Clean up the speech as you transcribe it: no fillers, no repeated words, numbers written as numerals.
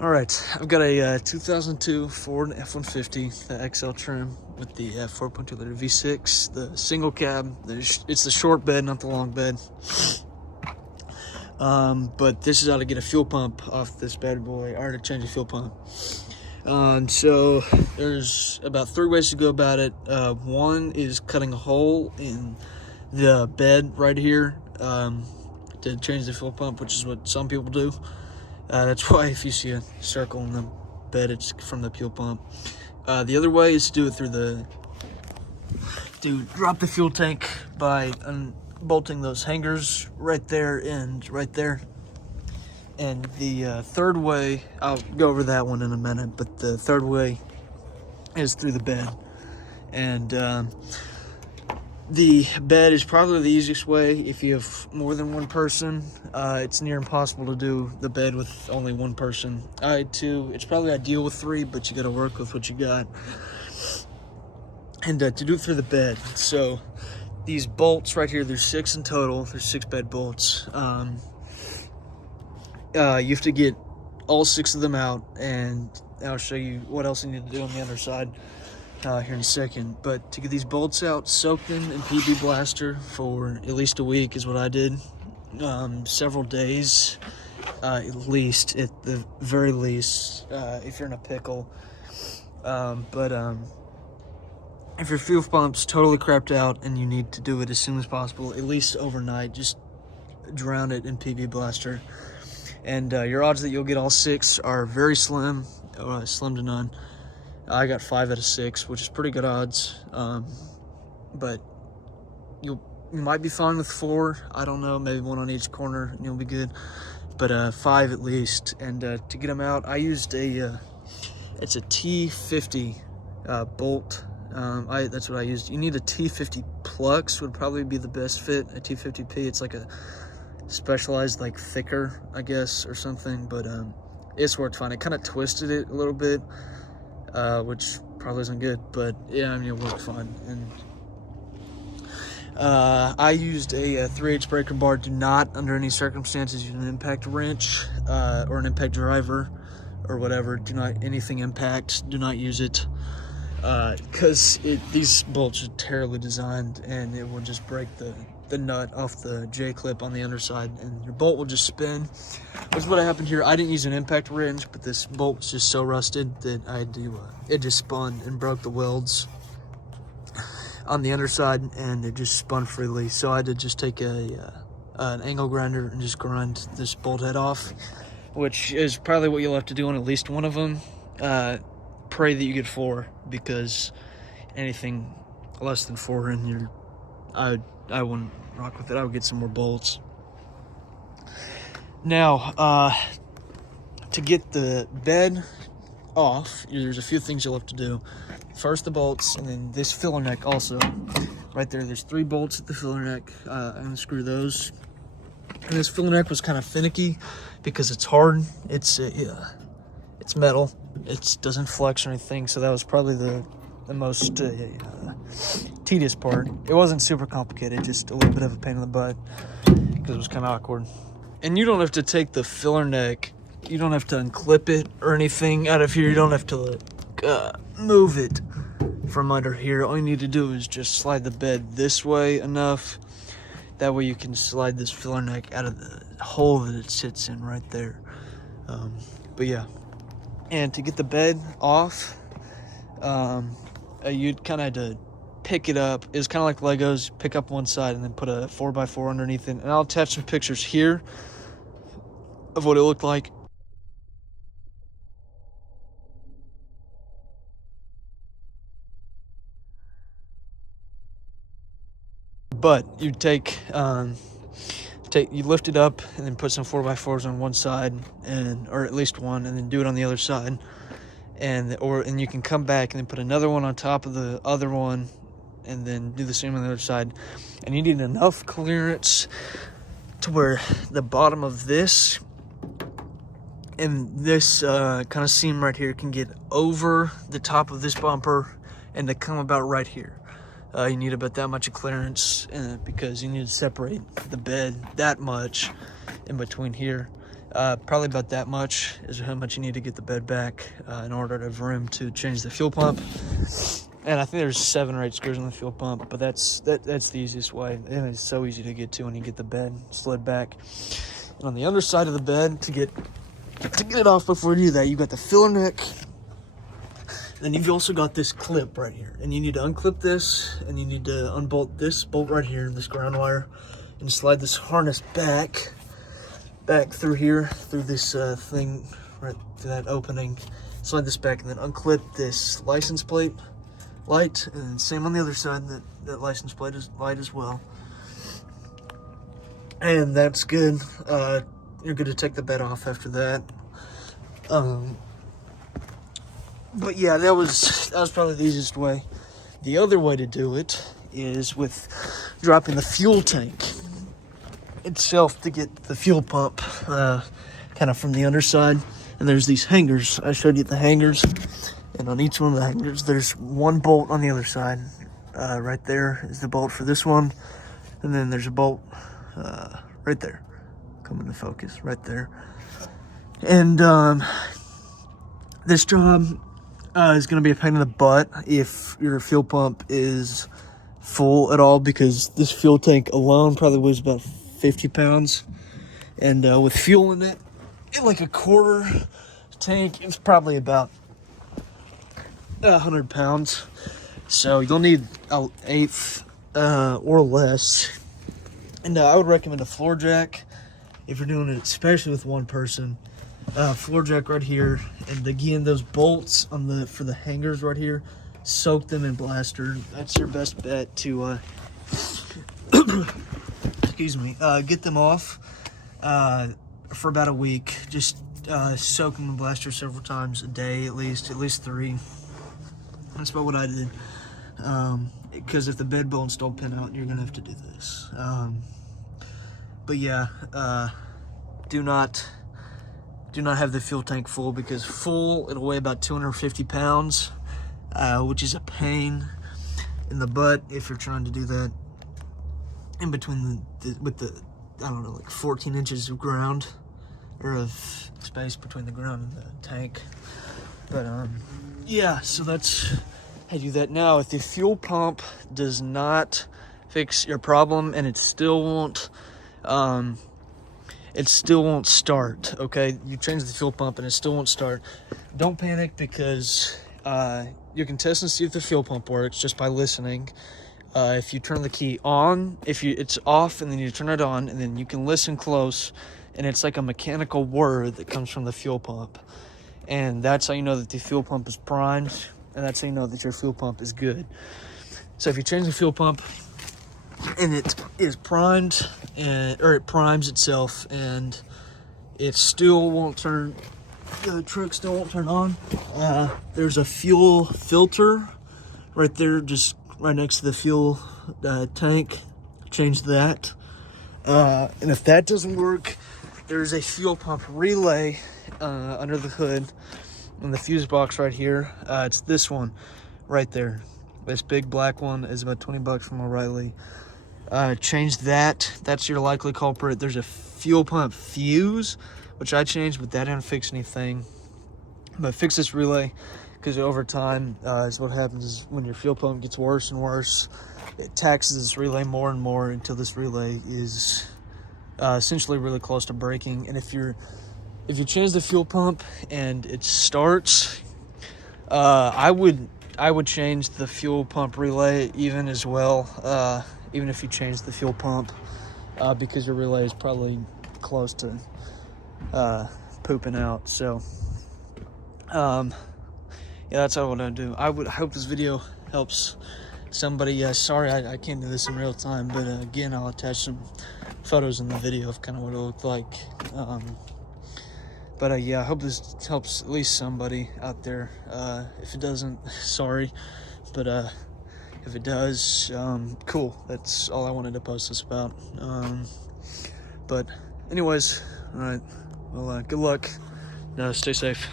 All right, I've got a 2002 Ford F-150, the XL trim with the 4.2 liter V6, the single cab. It's the short bed, not the long bed. But this is how to get a fuel pump off this bad boy, or to change a fuel pump. So there's about 3 ways to go about it. One is cutting a hole in the bed right here to change the fuel pump, which is what some people do. That's why if you see a circle in the bed, it's from the fuel pump. The other way is to do it through drop the fuel tank by unbolting those hangers right there and right there. And the third way, I'll go over that one in a minute, but the third way is through the bed. And the bed is probably the easiest way if you have more than one person. It's near impossible to do the bed with only one person. It's probably ideal with 3, but you got to work with what you got. And to do it through the bed, so these bolts right here, there's 6 in total. There's 6 bed bolts. You have to get all 6 of them out, and I'll show you what else you need to do on the underside here in a second. But to get these bolts out, soak them in PB Blaster for at least a week is what I did. Several days, at the very least, if you're in a pickle. If your fuel pump's totally crapped out and you need to do it as soon as possible, at least overnight, just drown it in PB Blaster. And your odds that you'll get all 6 are very slim, slim to none. I got 5 out of 6, which is pretty good odds. But you might be fine with 4. I don't know, maybe 1 on each corner and you'll be good. But 5 at least. And to get them out, I used it's a T50 bolt. That's what I used. You need a T50 Plux would probably be the best fit. A T50P, it's like a specialized, like thicker, I guess, or something. But it's worked fine. I kind of twisted it a little bit, which probably isn't good, but yeah, I mean, it worked fine. And I used a 3/8 breaker bar. Do not, under any circumstances, use an impact wrench or an impact driver or whatever. Do not, anything impact, do not use it, because these bolts are terribly designed, and it will just break the nut off the J-clip on the underside, and your bolt will just spin. Which is what happened here. I didn't use an impact wrench, but this bolt was just so rusted that I had to, it just spun and broke the welds on the underside, and it just spun freely. So I had to just take an angle grinder and just grind this bolt head off, which is probably what you'll have to do on at least one of them. Pray that you get 4, because anything less than 4 in I wouldn't rock with it. I would get some more bolts. Now, to get the bed off, there's a few things you'll have to do. First, the bolts, and then this filler neck also. Right there, there's 3 bolts at the filler neck. I'm gonna screw those. And this filler neck was kind of finicky because it's hard. It's metal. It doesn't flex or anything, so that was probably the most tedious part. It wasn't super complicated, just a little bit of a pain in the butt because it was kind of awkward. And you don't have to take the filler neck, you don't have to unclip it or anything out of here. You don't have to move it from under here. All you need to do is just slide the bed this way enough. That way you can slide this filler neck out of the hole that it sits in right there. But yeah. And to get the bed off, you'd kind of had to pick it up. It's kind of like Legos. Pick up one side and then put a 4x4 underneath it. And I'll attach some pictures here of what it looked like. But you you lift it up and then put some 4x4s on one side, or at least one, and then do it on the other side. And you can come back and then put another one on top of the other one, and then do the same on the other side. And you need enough clearance to where the bottom of this and this kind of seam right here can get over the top of this bumper and to come about right here. You need about that much of clearance because you need to separate the bed that much in between here Probably about that much is how much you need to get the bed back in order to have room to change the fuel pump. And I think there's 7 or 8 screws on the fuel pump, but that's the easiest way. And it's so easy to get to when you get the bed slid back. And on the other side of the bed, to get it off before you do that, you've got the filler neck. Then you've also got this clip right here, and you need to unclip this, and you need to unbolt this bolt right here, this ground wire, and slide this harness back through here, through this thing, right through that opening. Slide this back, and then unclip this license plate light, and same on the other side. That license plate is light as well, and that's good. You're good to take the bed off after that. But yeah, that was probably the easiest way. The other way to do it is with dropping the fuel tank itself to get the fuel pump kind of from the underside. And there's these hangers. I showed you the hangers, and on each one of the hangers there's one bolt on the other side. Right there is the bolt for this one, and then there's a bolt right there. Come into focus right there. And this job is going to be a pain in the butt if your fuel pump is full at all, because this fuel tank alone probably weighs about 50 pounds, and with fuel in it, like a quarter tank, it's probably about 100 pounds. So you'll need an eighth or less. And I would recommend a floor jack if you're doing it, especially with one person. Floor jack right here, and again, those bolts on for the hangers right here, soak them in blaster. That's your best bet to excuse me, get them off for about a week. Just soak them in blaster several times a day, at least 3. That's about what I did, because if the bed bolts don't pin out, you're gonna have to do this. But yeah, do not have the fuel tank full, because full, it'll weigh about 250 pounds, which is a pain in the butt if you're trying to do that in between with the I don't know, like 14 inches of ground, or of space between the ground and the tank. But yeah, so that's how you do that. Now, if the fuel pump does not fix your problem and it still won't start, okay? You change the fuel pump and it still won't start. Don't panic, because you can test and see if the fuel pump works just by listening. If you turn the key on, it's off, and then you turn it on, and then you can listen close, and it's like a mechanical word that comes from the fuel pump. And that's how you know that the fuel pump is primed, and that's how you know that your fuel pump is good. So if you change the fuel pump and it is primed, or it primes itself, and it still won't turn, the truck still won't turn on, there's a fuel filter right there, just right next to the fuel tank. Change that. And if that doesn't work, there's a fuel pump relay under the hood in the fuse box right here. It's this one right there. This big black one is about $20 from O'Reilly. Change that. That's your likely culprit. There's a fuel pump fuse, which I changed, but that didn't fix anything. But fix this relay, because over time is what happens is when your fuel pump gets worse and worse, it taxes this relay more and more until this relay is essentially really close to breaking. And if you change the fuel pump and it starts, I would change the fuel pump relay even as well, even if you change the fuel pump, because your relay is probably close to pooping out. So yeah, that's all I want to do. I hope this video helps somebody. Sorry I can't do this in real time, but again, I'll attach some photos in the video of kind of what it looked like. But yeah, I hope this helps at least somebody out there. If it doesn't, sorry, but if it does, cool. That's all I wanted to post this about. But anyways, all right, well, good luck. Stay safe.